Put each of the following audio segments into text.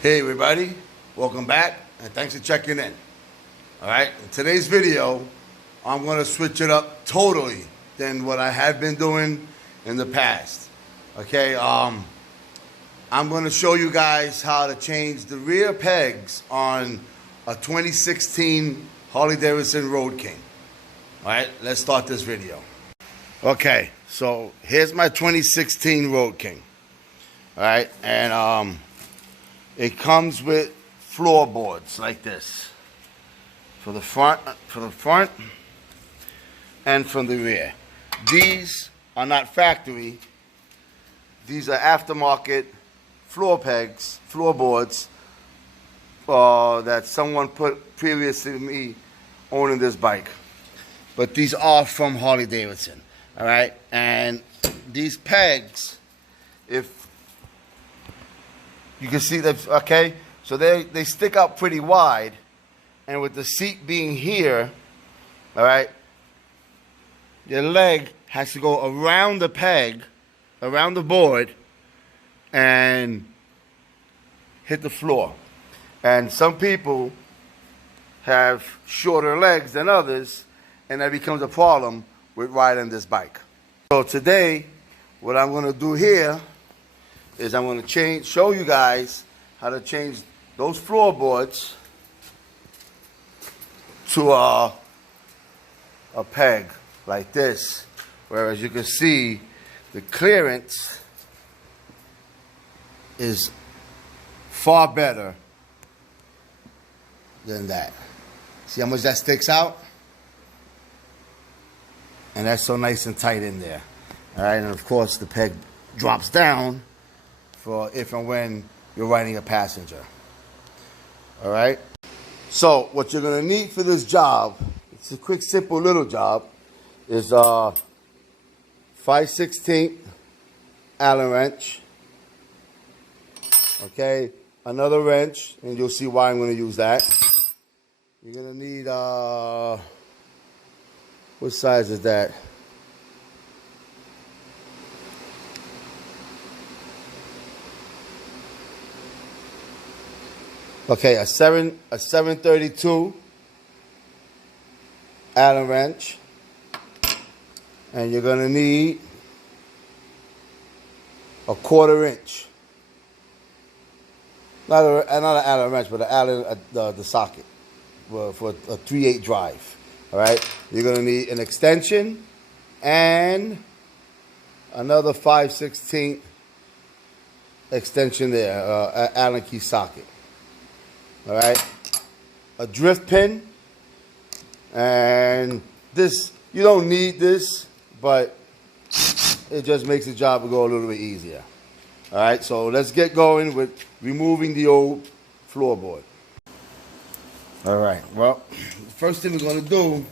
Hey everybody, welcome back and thanks for checking in. Alright, in today's video, I'm going to switch it up totally than what I have been doing in the past. Okay, I'm going to show you guys how to change the rear pegs on a 2016 Harley-Davidson Road King. Alright, let's start this video. Okay, so here's my 2016 Road King. Alright, and it comes with floorboards like this for the front and from the rear. These are not factory. These are aftermarket floorboards that someone put previous to me owning this bike. But these are from Harley-Davidson. All right, and these pegs, if you can see that, okay, so they stick out pretty wide, and with the seat being here, all right, your leg has to go around the peg, around the board, and hit the floor. And some people have shorter legs than others, and that becomes a problem with riding this bike. So today, what I'm going to do here is I'm going to show you guys how to change those floorboards to a peg like this, where as you can see, the clearance is far better than that. See how much that sticks out? And that's so nice and tight in there. All right, and of course the peg drops down for if and when you're riding a passenger. All right. So what you're gonna need for this job, it's a quick, simple little job, is 5/16 Allen wrench. Okay, another wrench, and you'll see why I'm gonna use that. You're gonna need what size is that? Okay, a 732 Allen wrench, and you're gonna need a 1/4 inch. Not an Allen wrench, but an Allen the socket for a 3/8 drive. All right, you're gonna need an extension and another 5/16 extension there, Allen key socket. All right, a drift pin, and this, you don't need this, but it just makes the job go a little bit easier. All right, so let's get going with removing the old floorboard. All right, well, the first thing we're going to do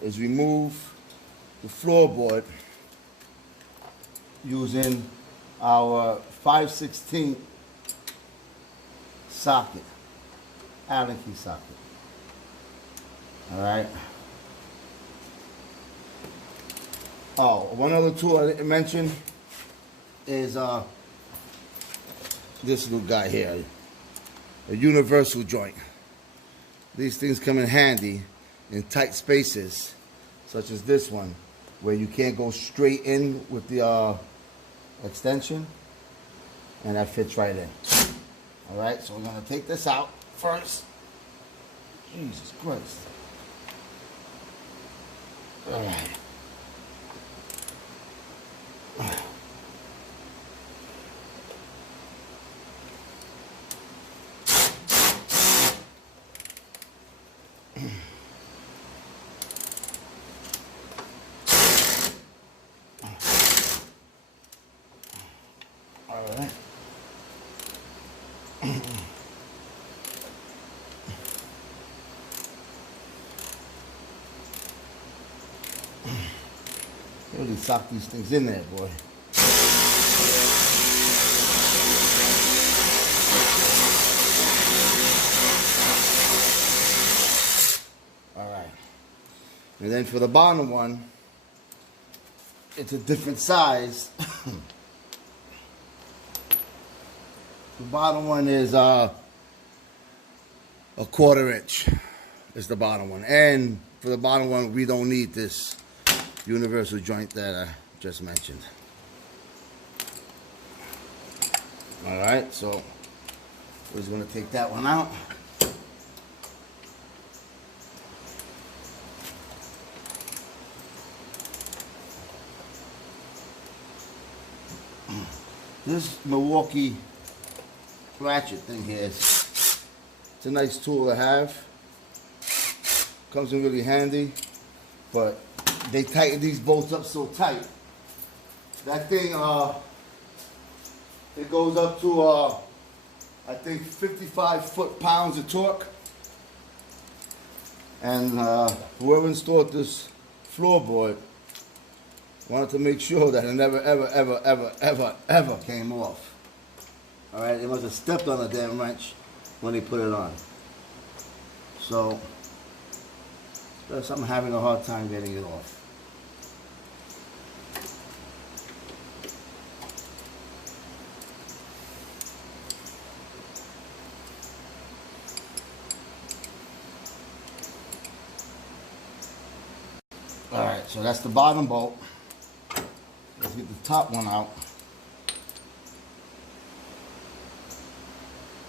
is remove the floorboard using our 5/16 socket, Allen key socket. All right. Oh, one other tool I didn't mention is this little guy here, a universal joint. These things come in handy in tight spaces, such as this one, where you can't go straight in with the extension, and that fits right in. All right, so we're gonna take this out first. Jesus Christ. All right. All right. Really sock these things in there, boy. All right. And then for the bottom one, it's a different size. The bottom one is a 1/4 inch. Is the bottom one, and for the bottom one, we don't need this universal joint that I just mentioned. All right, so we're just gonna take that one out. This Milwaukee ratchet thing here it's a nice tool to have. Comes in really handy, but they tighten these bolts up so tight. That thing, it goes up to, I think 55 foot-pounds of torque. And whoever installed this floorboard wanted to make sure that it never, ever came off. All right, they must have stepped on a damn wrench when they put it on. So, I'm having a hard time getting it off. All right, so that's the bottom bolt. Let's get the top one out.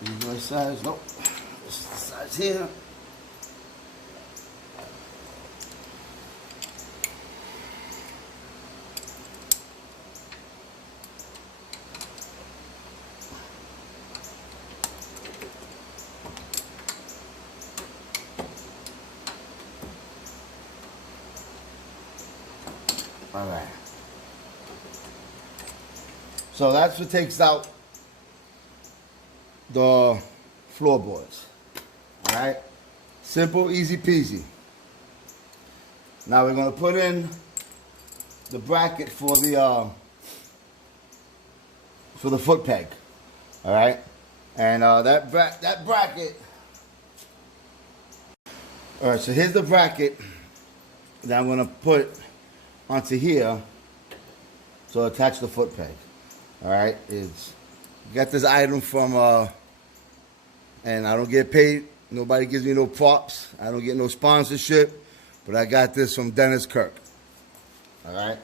These are the size. Nope. This is the size here. All right. So that's what takes out the floorboards. All right. Simple, easy peasy. Now we're going to put in the bracket for the foot peg. All right. And that bracket. All right. So here's the bracket that I'm going to put onto here to attach the foot peg. All right, it's got this item from and I don't get paid. Nobody gives me no props. I don't get no sponsorship, but I got this from Dennis Kirk. All right,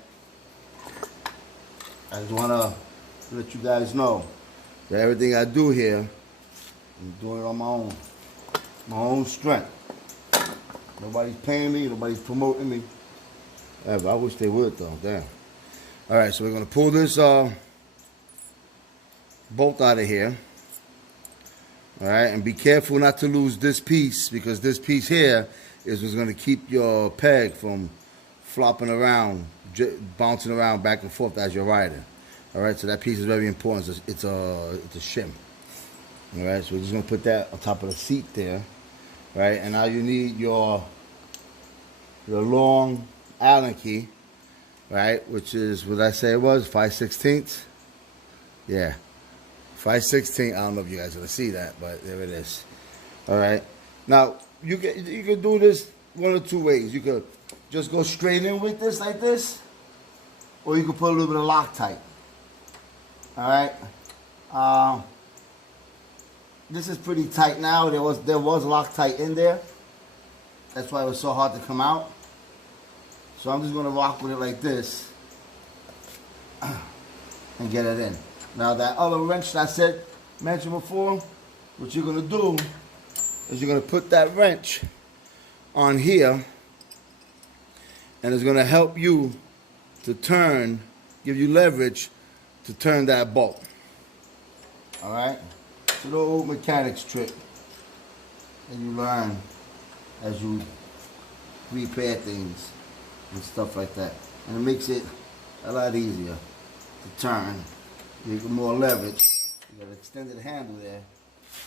I just want to let you guys know that everything I do here, I'm doing it on my own strength. Nobody's paying me. Nobody's promoting me. Yeah, but I wish they would though. Damn. All right, so we're gonna pull this bolt out of here. All right, and be careful not to lose this piece, because this piece here is what's gonna keep your peg from flopping around, bouncing around back and forth as you're riding. All right, so that piece is very important. It's a shim. All right, so we're just gonna put that on top of the seat there. Right, and now you need your long Allen key, right, which is what I say it was, 5/16. Yeah, 5/16. I don't know if you guys are gonna see that, but there it is. All right, now you can do this one of two ways. You could just go straight in with this like this, or you could put a little bit of Loctite. All right, this is pretty tight now. There was Loctite in there. That's why it was so hard to come out. So I'm just going to rock with it like this and get it in. Now that other wrench that I mentioned before, what you're going to do is you're going to put that wrench on here, and it's going to help you to turn, give you leverage to turn that bolt. All right? It's a little old mechanics trick that you learn as you repair things and stuff like that, and it makes it a lot easier to turn. You get more leverage. You got an extended handle there.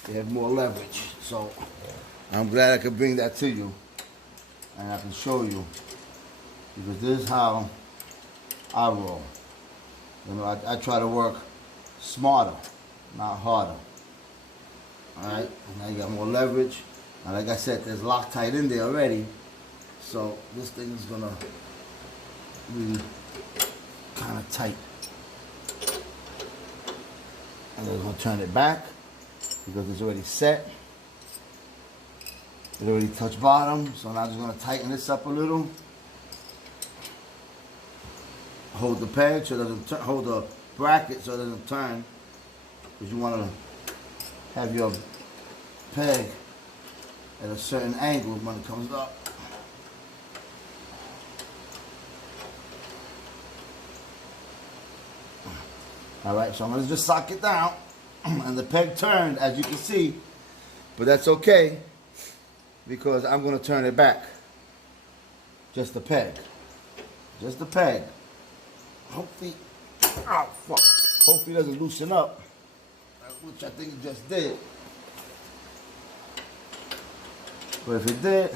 You have more leverage. So I'm glad I could bring that to you, and I can show you, because this is how I roll. You know, I try to work smarter, not harder. All right, and now you got more leverage. And like I said, there's Loctite in there already. So this thing is gonna be kind of tight. And then we're going to turn it back because it's already set. It already touched bottom, so now I'm just going to tighten this up a little. Hold the peg so it doesn't turn, hold the bracket so it doesn't turn, because you want to have your peg at a certain angle when it comes up. Alright, so I'm going to just sock it down, and the peg turned, as you can see, but that's okay, because I'm going to turn it back. Just the peg. Just the peg. Hopefully, oh fuck, hopefully it doesn't loosen up, which I think it just did. But if it did,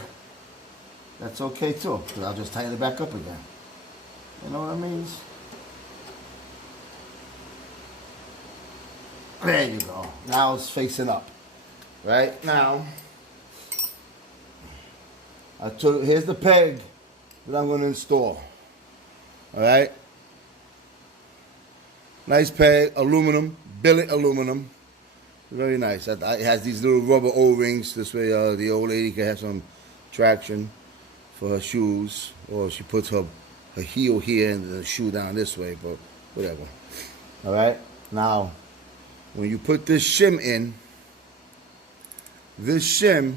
that's okay too, because I'll just tighten it back up again. You know what I mean? There you go. Now it's facing up. Right now, here's the peg that I'm going to install. All right. Nice peg, aluminum, billet aluminum. Very nice. It has these little rubber O-rings. This way the old lady can have some traction for her shoes. Or she puts her heel here and the shoe down this way, but whatever. All right. Now, when you put this shim in, this shim,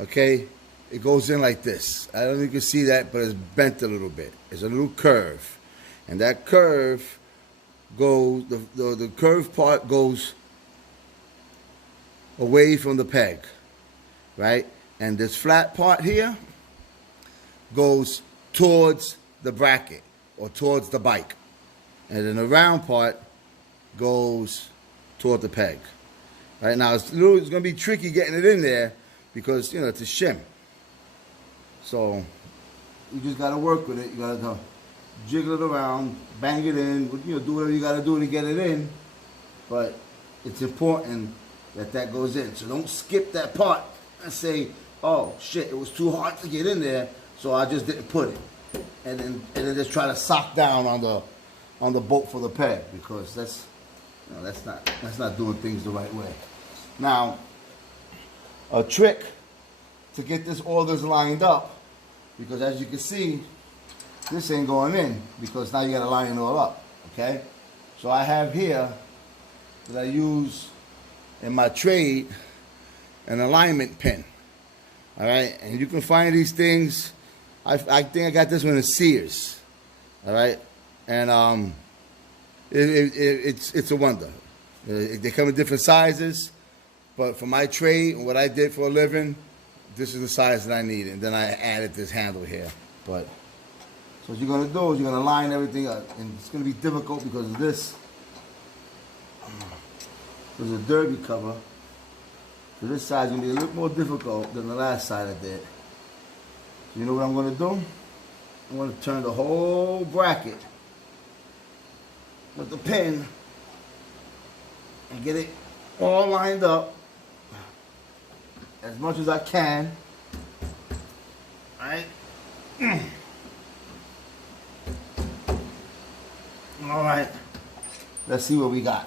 okay, it goes in like this. I don't know if you can see that, but it's bent a little bit. It's a little curve. And that curve goes, the curved part goes away from the peg, right? And this flat part here goes towards the bracket or towards the bike. And then the round part goes toward the peg. Right now, it's going to be tricky getting it in there because, you know, it's a shim. So you just got to work with it. You got to jiggle it around, bang it in, you know, do whatever you got to do to get it in. But it's important that that goes in. So don't skip that part and say, oh shit, it was too hard to get in there, so I just didn't put it. And then just try to sock down on the bolt for the peg, because that's not doing things the right way. Now, a trick to get all this lined up, because as you can see, this ain't going in, because now you got to line it all up, okay? So I have here that I use in my trade an alignment pin, all right? And you can find these things. I think I got this one at Sears, all right? And it's a wonder. They come in different sizes, but for my trade and what I did for a living, this is the size that I need. And then I added this handle here. But so what you're gonna do is you're gonna line everything up, and it's gonna be difficult because of this. There's a derby cover, so this side's gonna be a little more difficult than the last side I did. So you know what I'm gonna do? I'm gonna turn the whole bracket with the pin and get it all lined up as much as I can. Alright? Alright. Let's see what we got.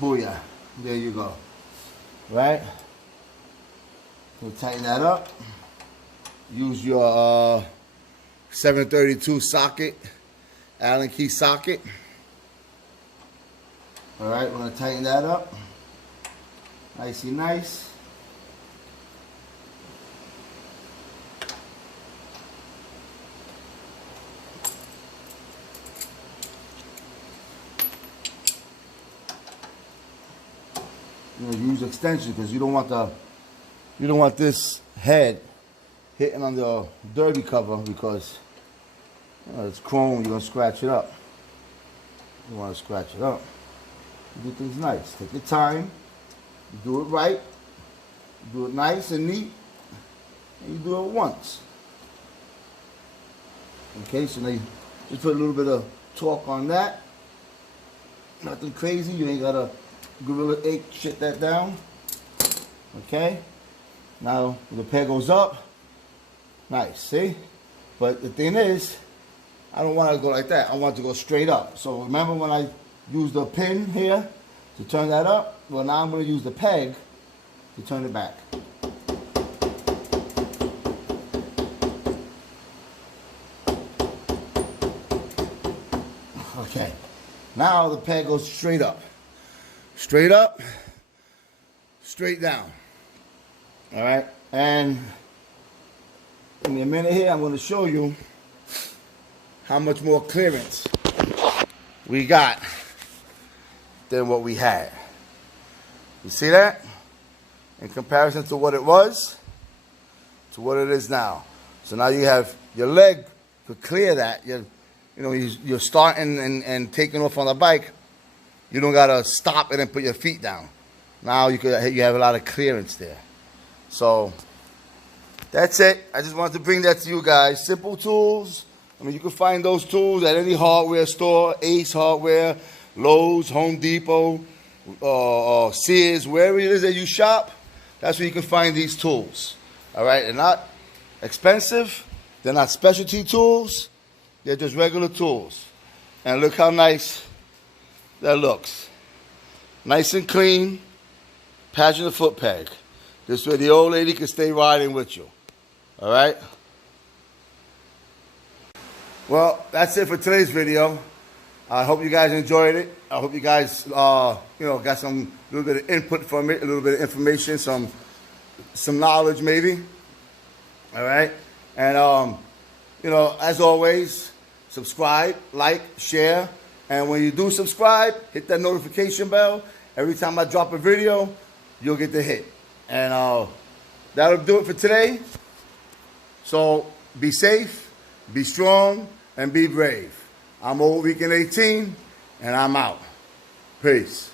Booyah. There you go. Right? So tighten that up. Use your 732 socket, Allen key socket. Alright, we're going to tighten that up. Nicey nice. You know, use extension because you don't want this head hitting on the derby cover, because you know, it's chrome. You're gonna scratch it up. You want to scratch it up. You do things nice. Take your time. You do it right. You do it nice and neat. And you do it once. Okay, so now you just put a little bit of torque on that. Nothing crazy. You ain't gotta Gorilla 8 shit that down. Okay. Now the peg goes up. Nice, see? But the thing is, I don't want it to go like that. I want it to go straight up. So remember when I used the pin here to turn that up? Well, now I'm going to use the peg to turn it back. Okay. Now the peg goes straight up. Straight up, straight down. All right? And in a minute here, I'm going to show you how much more clearance we got than what we had. You see that? In comparison to what it was, to what it is now. So now you have your leg to clear that. You're starting and taking off on the bike. You don't gotta stop it and put your feet down. Now you have a lot of clearance there. So that's it. I just wanted to bring that to you guys. Simple tools. I mean, you can find those tools at any hardware store, Ace Hardware, Lowe's, Home Depot, Sears, wherever it is that you shop. That's where you can find these tools. All right, they're not expensive. They're not specialty tools. They're just regular tools. And look how nice that looks. Nice and clean. Passenger foot peg. This way the old lady can stay riding with you. All right? Well, that's it for today's video. I hope you guys enjoyed it. I hope you guys, got some little bit of input from it, a little bit of information, some knowledge maybe. All right? And, as always, subscribe, like, share. And when you do subscribe, hit that notification bell. Every time I drop a video, you'll get the hit. And that'll do it for today. So be safe, be strong, and be brave. I'm Old Weekend 18, and I'm out. Peace.